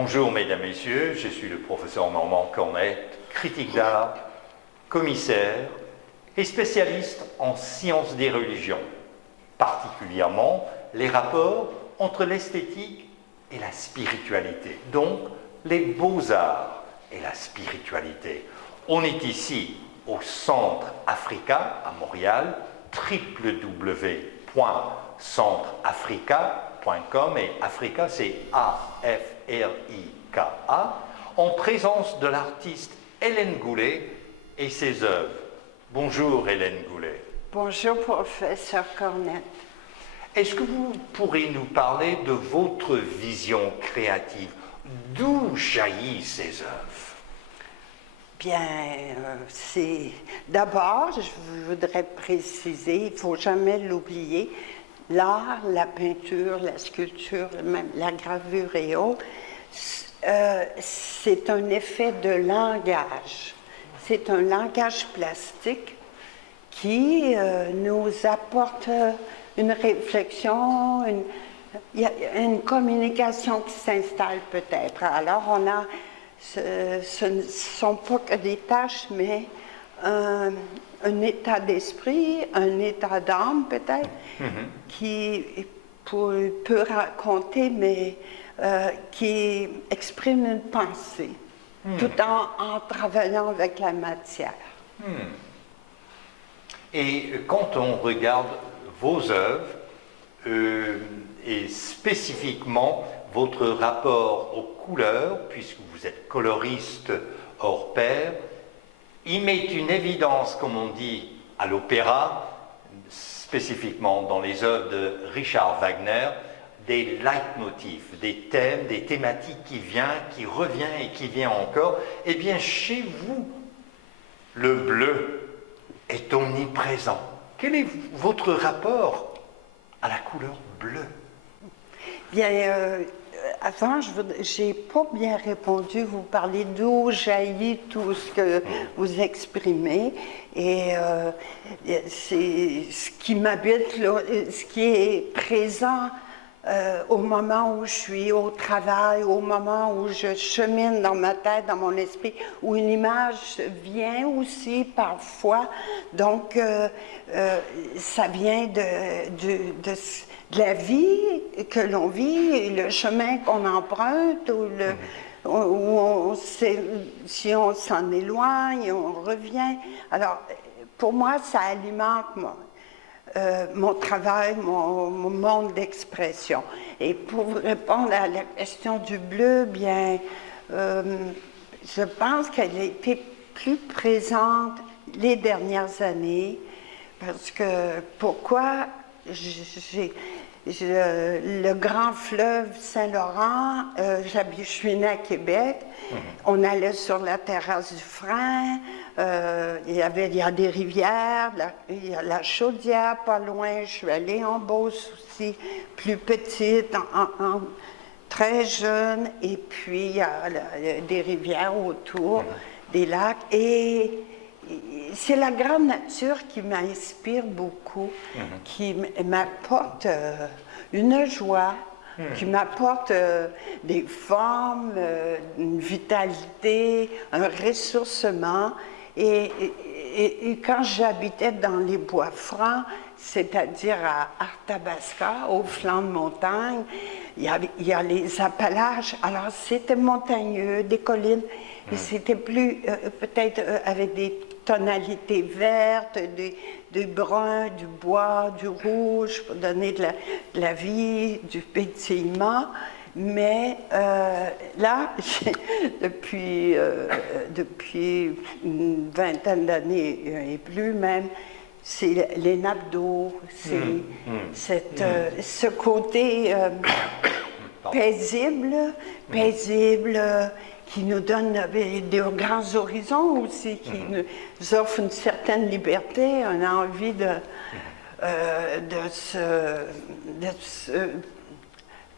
Bonjour mesdames, messieurs, je suis le professeur Normand Cornet, critique d'art, commissaire et spécialiste en sciences des religions, particulièrement les rapports entre l'esthétique et la spiritualité, donc les beaux-arts et la spiritualité. On est ici au Centre Africa à Montréal, www.centreafrica.com et Africa c'est A-F-R-I-K-A, en présence de l'artiste Hélène Goulet et ses œuvres. Bonjour Hélène Goulet. Bonjour professeur Cornet. Est-ce que vous pourrez nous parler de votre vision créative? D'où jaillissent ces œuvres? Bien, d'abord, je voudrais préciser, il ne faut jamais l'oublier, l'art, la peinture, la sculpture, même la gravure et autres, c'est un effet de langage. C'est un langage plastique qui nous apporte une réflexion, il y a une communication qui s'installe peut-être. Alors on a, ce ne sont pas que des tâches, mais un état d'esprit, un état d'âme peut-être, qui peut raconter, mais qui exprime une pensée, tout en travaillant avec la matière. Et quand on regarde vos œuvres, et spécifiquement votre rapport aux couleurs, puisque vous êtes coloriste hors pair, il met une évidence, comme on dit, à l'opéra, spécifiquement dans les œuvres de Richard Wagner, des leitmotifs, des thèmes, des thématiques qui viennent, qui revient et qui vient encore. Eh bien, chez vous, le bleu est omniprésent. Quel est votre rapport à la couleur bleue? Bien, avant, je n'ai pas bien répondu. Vous parlez d'où jaillit tout ce que vous exprimez. Et c'est ce qui m'habite, ce qui est présent au moment où je suis au travail, au moment où je chemine dans ma tête, dans mon esprit, où une image vient aussi parfois. Donc, ça vient de la vie que l'on vit, le chemin qu'on emprunte, si on s'en éloigne, on revient. Alors, pour moi, ça alimente mon travail, mon monde d'expression. Et pour vous répondre à la question du bleu, bien, je pense qu'elle a été plus présente les dernières années, parce que pourquoi le grand fleuve Saint-Laurent, je suis née à Québec, on allait sur la terrasse du Frein, il y a des rivières, il y a la Chaudière pas loin, je suis allée en Beauce aussi, plus petite, très jeune, et puis il y a des rivières autour, des lacs, et c'est la grande nature qui m'inspire beaucoup, qui m'apporte une joie, qui m'apporte des formes, une vitalité, un ressourcement. Et quand j'habitais dans les bois francs, c'est-à-dire à Arthabasca, au flanc de montagne, il y a les Appalaches, alors c'était montagneux, des collines, et c'était plus, peut-être avec des tonalités vertes, du brun, du bois, du rouge, pour donner de la vie, du pétillement. Mais là, depuis une vingtaine d'années et plus même, c'est les nappes d'eau, c'est ce côté paisible, qui nous donne des grands horizons aussi, qui nous offre une certaine liberté, une envie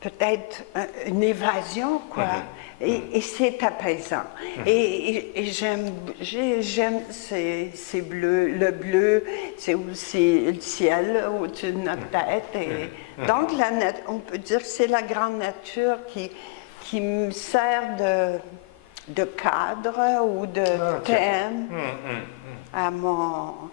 peut-être une évasion, quoi. Et c'est apaisant. Et j'aime ces bleus. Le bleu, c'est aussi le ciel au-dessus de notre tête. Et donc, on peut dire que c'est la grande nature qui me sert de cadre ou de thème à mon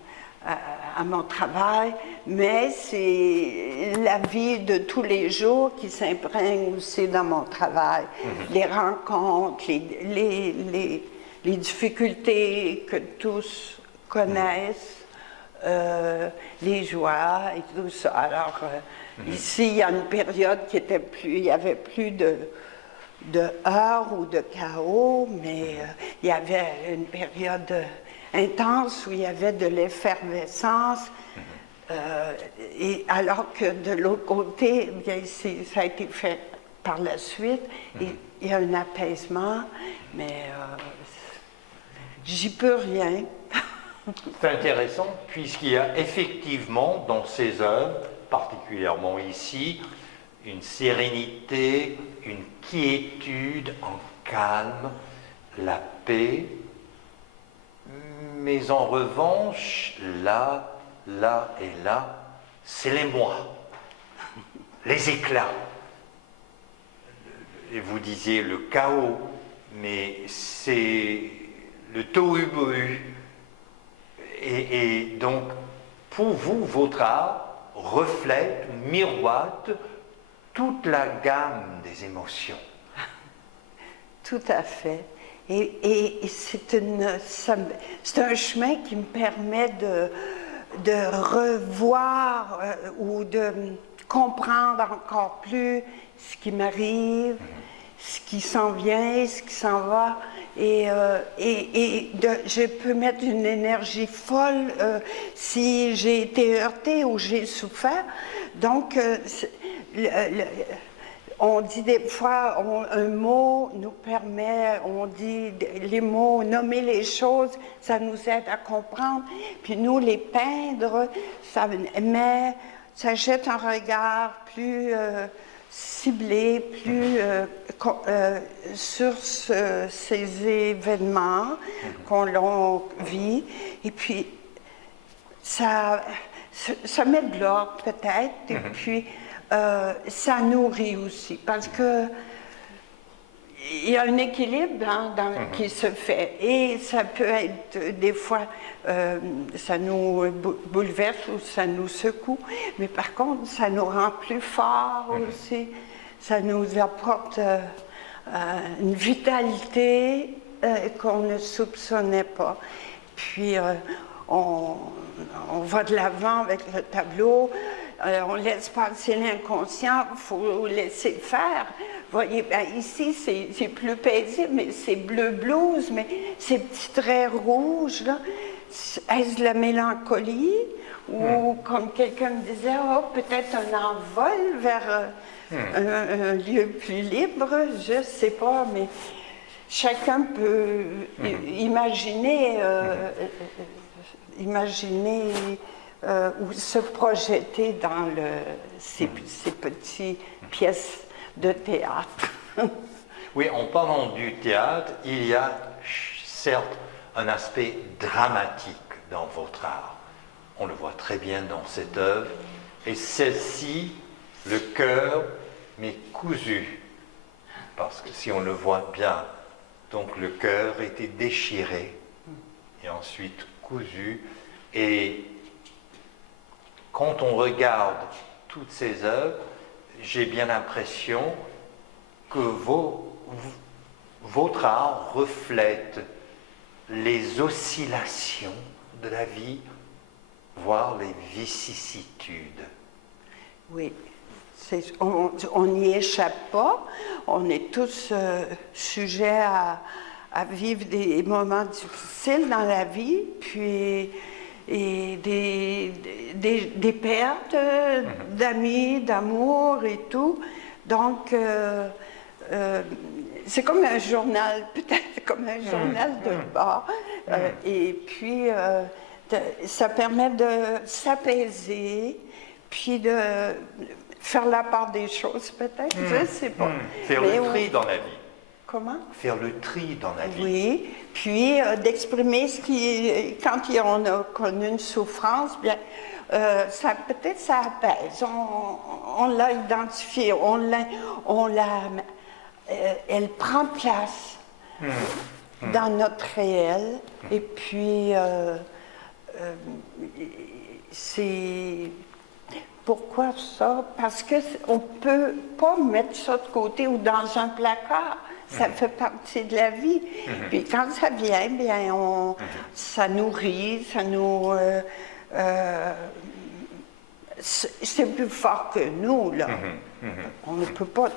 travail, mais c'est la vie de tous les jours qui s'imprègne aussi dans mon travail. Les rencontres, les difficultés que tous connaissent, les joies et tout ça. Alors, ici, il y a une période il y avait plus de heurts ou de chaos, mais il y avait une période intense où il y avait de l'effervescence, et alors que de l'autre côté, bien, ça a été fait par la suite, et il y a un apaisement, mais j'y peux rien. C'est intéressant puisqu'il y a effectivement dans ces œuvres, particulièrement ici, une sérénité, une quiétude, un calme, la paix. Mais en revanche, là et là, c'est les moi, les éclats. Et vous disiez le chaos, mais c'est le tohu-bohu. Et donc, pour vous, votre art reflète, miroite toute la gamme des émotions. Tout à fait. Et c'est un chemin qui me permet de revoir ou de comprendre encore plus ce qui m'arrive, ce qui s'en vient, ce qui s'en va. Je peux mettre une énergie folle si j'ai été heurtée ou j'ai souffert. Donc, on dit des fois, un mot nous permet, on dit les mots, nommer les choses, ça nous aide à comprendre. Puis nous, les peindre, ça jette un regard plus ciblé, plus sur ces événements qu'on vit. Et puis, ça met de l'ordre peut-être, et puis ça nourrit aussi, parce que il y a un équilibre qui se fait, et ça peut être des fois, ça nous bouleverse ou ça nous secoue, mais par contre, ça nous rend plus forts aussi, ça nous apporte une vitalité qu'on ne soupçonnait pas. Puis, on va de l'avant avec le tableau, on laisse passer l'inconscient, il faut laisser faire. Vous voyez, ben ici, c'est plus paisible, mais c'est bleu blues, mais ces petits traits rouges, là, est-ce de la mélancolie? Ou comme quelqu'un me disait, oh, peut-être un envol vers un lieu plus libre, je ne sais pas, mais chacun peut imaginer ou se projeter dans ces petites pièces de théâtre. Oui, en parlant du théâtre, il y a certes un aspect dramatique dans votre art. On le voit très bien dans cette œuvre. Et celle-ci, le cœur m'est cousu. Parce que si on le voit bien, donc le cœur était déchiré et ensuite cousu. Et quand on regarde toutes ces œuvres, j'ai bien l'impression que votre art reflète les oscillations de la vie, voire les vicissitudes. Oui, on n'y échappe pas. On est tous sujets à vivre des moments difficiles dans la vie, puis et des pertes d'amis, d'amour et tout. Donc, c'est comme un journal, peut-être comme un journal de bord. Et puis, ça permet de s'apaiser, puis de faire la part des choses, peut-être, je ne sais pas. Faire le tri dans la vie. Comment? Faire le tri dans la vie. Oui, puis d'exprimer quand on a connu une souffrance, bien, ça peut-être ça apaise. On l'a identifié, on l'a elle prend place dans notre réel. Et puis, c'est... Pourquoi ça? Parce qu'on ne peut pas mettre ça de côté ou dans un placard. Ça fait partie de la vie. Puis quand ça vient, bien, ça nourrit, ça nous... c'est plus fort que nous, là. On ne peut pas...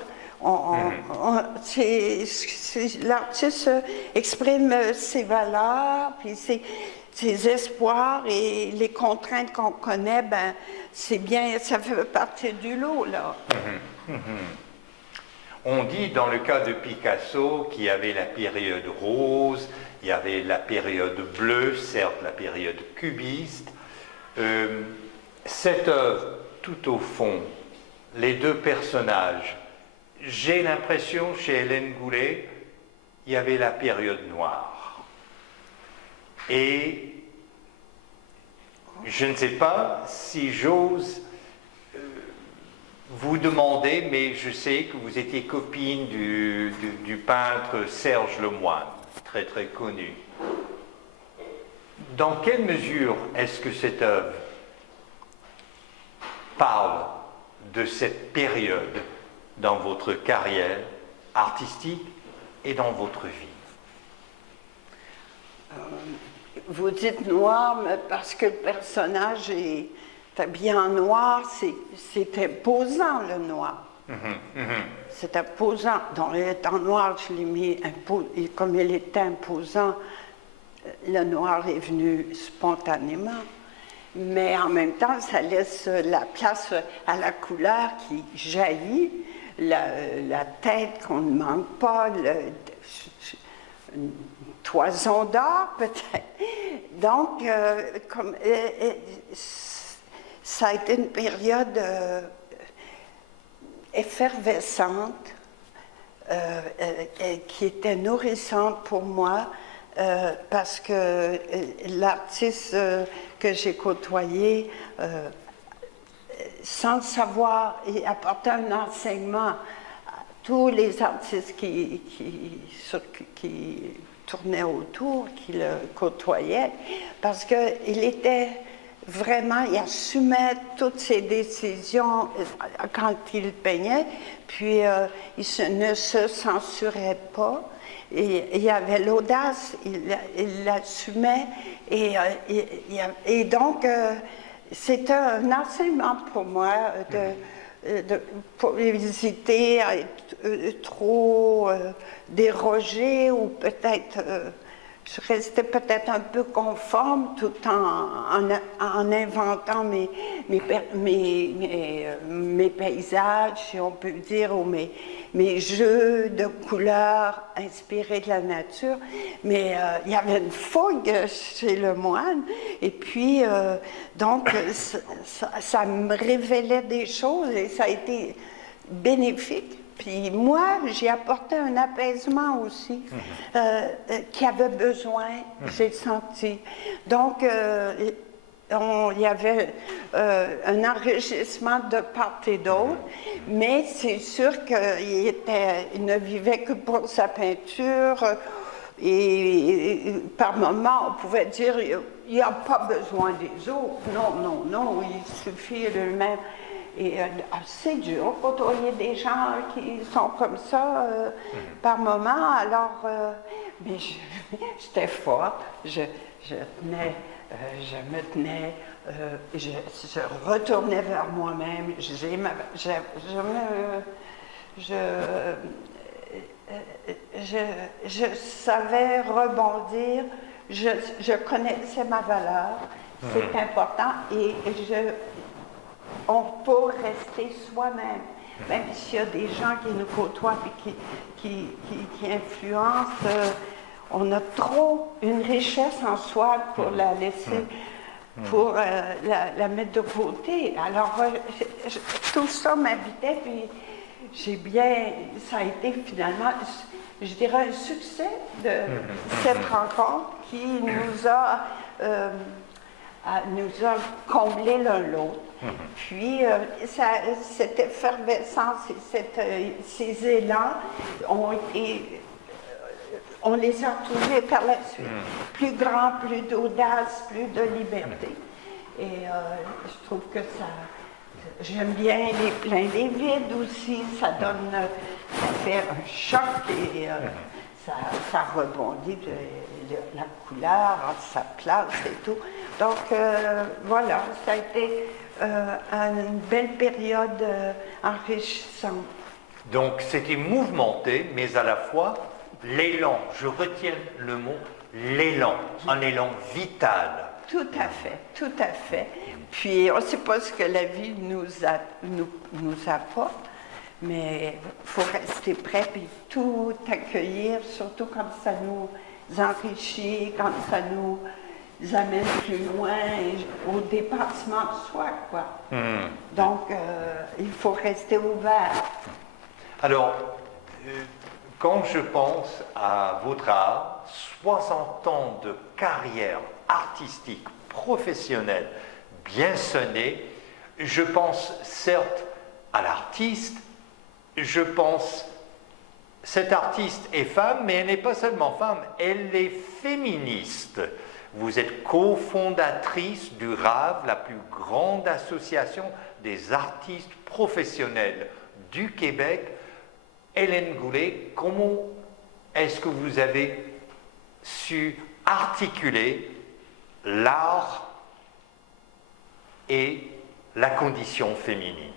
L'artiste exprime ses valeurs, puis ses espoirs et les contraintes qu'on connaît, ben, c'est bien, ça fait partie du lot, là. On dit dans le cas de Picasso qu'il y avait la période rose, il y avait la période bleue, certes la période cubiste. Cette œuvre, tout au fond, les deux personnages, j'ai l'impression chez Hélène Goulet, il y avait la période noire. Et je ne sais pas si j'ose vous demander, mais je sais que vous étiez copine du peintre Serge Lemoine, très très connu. Dans quelle mesure est-ce que cette œuvre parle de cette période dans votre carrière artistique et dans votre vie? Vous dites noir, mais parce que le personnage est habillé en noir, c'est imposant, le noir. C'est imposant. Dans le temps noir, je l'ai mis, et comme il était imposant, le noir est venu spontanément. Mais en même temps, ça laisse la place à la couleur qui jaillit, la tête qu'on ne manque pas, une toison d'or peut-être. Donc, ça a été une période effervescente, qui était nourrissante pour moi, parce que l'artiste que j'ai côtoyé, sans le savoir, il apportait un enseignement à tous les artistes qui tournaient autour, qui le côtoyaient, parce qu'il était vraiment, il assumait toutes ses décisions quand il peignait, puis il ne se censurait pas. Et il avait l'audace, il l'assumait, et donc c'était un enseignement pour moi pour éviter à être trop dérogé ou peut-être je restais peut-être un peu conforme tout en inventant mes paysages, si on peut dire, ou mes jeux de couleurs inspirés de la nature. Mais il y avait une fougue chez Lemoine. Et puis, donc, ça me révélait des choses et ça a été bénéfique. Puis moi, j'ai apporté un apaisement aussi, qui avait besoin, j'ai senti. Donc, il y avait un enrichissement de part et d'autre, mais c'est sûr qu'il ne vivait que pour sa peinture, et par moments, on pouvait dire, il n'y a pas besoin des autres. Non, il suffit lui-même. Et c'est dur côtoyer des gens qui sont comme ça par moment. Alors, mais j'étais forte, je me tenais, je retournais vers moi-même, je savais rebondir, je connaissais ma valeur, c'est important, et on peut rester soi-même, même s'il y a des gens qui nous côtoient et qui influencent. On a trop une richesse en soi pour la laisser, pour la mettre de côté. Alors, tout ça m'habitait, puis ça a été finalement, je dirais, un succès de cette rencontre qui nous a nous a comblés l'un l'autre. Puis, cette effervescence et ces élans ont été... on les a retrouvés par la suite. Plus grands, plus d'audace, plus de liberté. Et je trouve que ça... J'aime bien les pleins, les vides aussi. Ça donne... ça fait un choc et ça rebondit. La couleur a sa place et tout. Donc, voilà, ça a été une belle période enrichissante. Donc, c'était mouvementé, mais à la fois, l'élan, je retiens le mot, l'élan, un élan vital. Tout à fait, tout à fait. Puis, on ne sait pas ce que la vie nous apporte, mais il faut rester prêt et tout accueillir, surtout quand ça nous enrichit, quand ça nous amène plus loin, au dépassement de soi, quoi. Donc, il faut rester ouvert. Alors, quand je pense à votre art, 60 ans de carrière artistique, professionnelle, bien sonnée, je pense certes à l'artiste, je pense, cette artiste est femme, mais elle n'est pas seulement femme, elle est féministe. Vous êtes cofondatrice du RAV, la plus grande association des artistes professionnels du Québec. Hélène Goulet, comment est-ce que vous avez su articuler l'art et la condition féminine?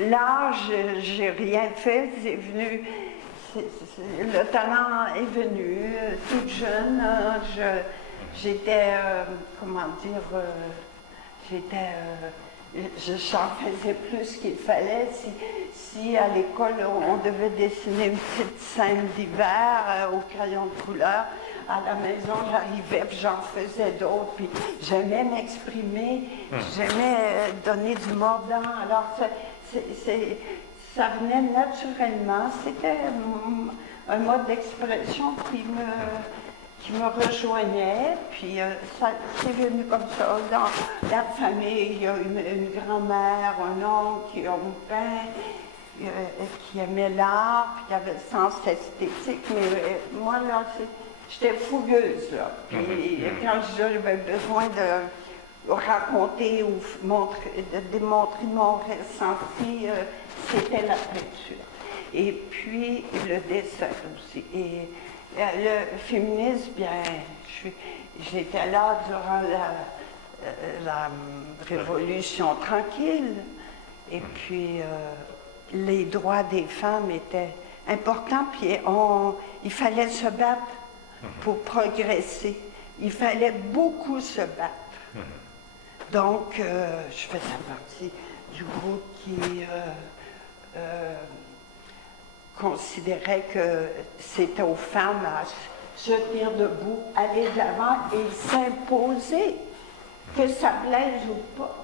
L'art, j'ai rien fait, c'est venu, le talent est venu toute jeune. J'étais, comment dire, j'en faisais plus qu'il fallait. Si à l'école on devait dessiner une petite scène d'hiver au crayon de couleur, à la maison j'arrivais puis j'en faisais d'autres. Puis j'aimais m'exprimer, j'aimais donner du mordant. Alors ça venait naturellement. C'était un mode d'expression qui me rejoignait, puis ça c'est venu comme ça. Dans la famille, il y a une grand-mère, un oncle qui ont peint, qui aimait l'art, puis qui avait le sens esthétique, mais moi, là, j'étais fougueuse, là. Puis quand j'avais besoin de raconter ou de démontrer mon ressenti, c'était la peinture. Et puis, le dessin aussi. Et le féminisme, bien, j'étais là durant la Révolution tranquille. Et puis, les droits des femmes étaient importants. Puis, il fallait se battre pour progresser. Il fallait beaucoup se battre. Donc, je faisais partie du groupe qui considérait que c'était aux femmes à se tenir debout, aller de l'avant et s'imposer, que ça plaise ou pas.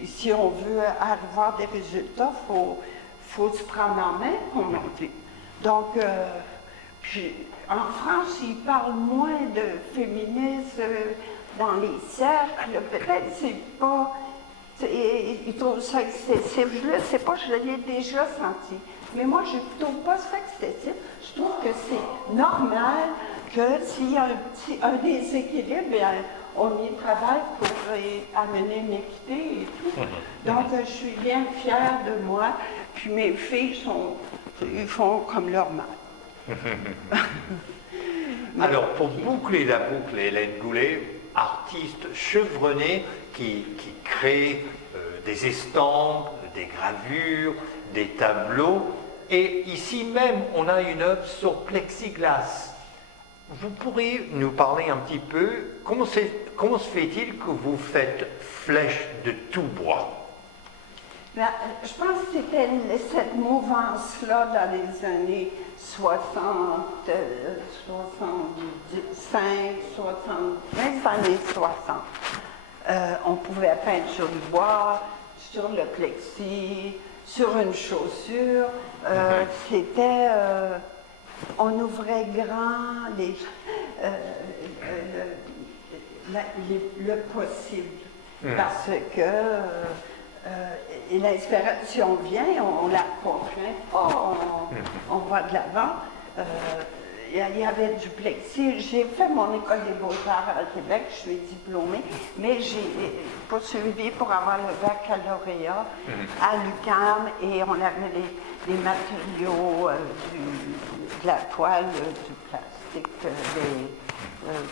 Et si on veut avoir des résultats, il faut se prendre en main, comme on dit. Donc, en France, ils parlent moins de féminisme dans les cercles. Peut-être c'est pas... Ils trouvent ça excessif. Je ne sais pas, je l'ai déjà senti. Mais moi, je ne trouve pas ça excessif. Je trouve que c'est normal que s'il y a un déséquilibre, bien, on y travaille pour amener une équité et tout. Donc, je suis bien fière de moi. Puis mes filles ils font comme leur mère. Alors, pour boucler la boucle, Hélène Goulet, artiste chevronnée qui crée des estampes, des gravures, des tableaux. Et ici même, on a une œuvre sur plexiglas. Vous pourriez nous parler un petit peu, comment se fait-il que vous faites flèche de tout bois? Ben, je pense que c'était cette mouvance-là dans les années 60, 65, 60, années 60. On pouvait peindre sur du bois, sur le plexi, sur une chaussure. C'était... on ouvrait grand, le possible. Parce que l'inspiration vient, on ne la contraint pas, on va de l'avant. Il y avait du plexi. J'ai fait mon école des beaux-arts à Québec, je suis diplômée, mais j'ai poursuivi pour avoir le baccalauréat à l'UQAM et on avait les matériaux, de la toile, du plastique, de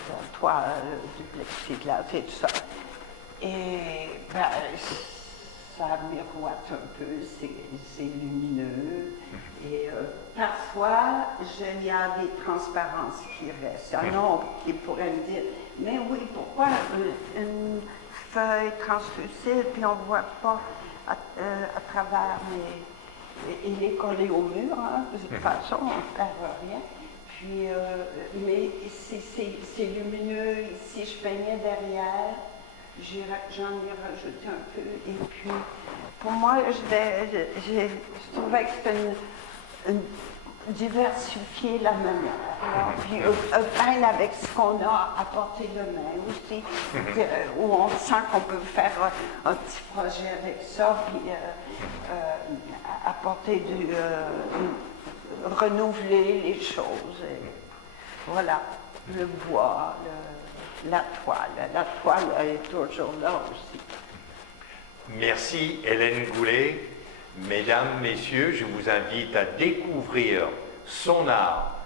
la toile, du plexiglas et tout ça. Et ben, ça miroite un peu, c'est lumineux. Et parfois, il y a des transparences qui restent. Un ombre qui pourrait me dire, mais oui, pourquoi une feuille translucide, puis on ne voit pas à travers, il est collé au mur, hein, de toute façon, on ne perd rien. Puis, mais c'est lumineux, ici je peignais derrière. J'en ai rajouté un peu. Et puis, pour moi, je trouvais que c'était diversifier la manière. Alors, puis, peindre avec ce qu'on a à portée de main aussi, où on sent qu'on peut faire un petit projet avec ça, puis apporter renouveler les choses. Et voilà, le bois, la toile. La toile est toujours là aussi. Merci Hélène Goulet. Mesdames, Messieurs, je vous invite à découvrir son art,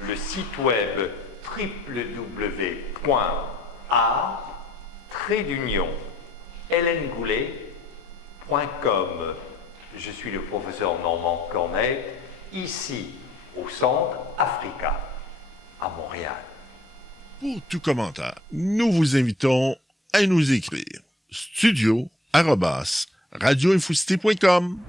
le site web www.art-hélène-goulet.com. Je suis le professeur Normand Cornet, ici au Centre Africa, à Montréal. Pour tout commentaire, nous vous invitons à nous écrire studio@radioinfocité.com.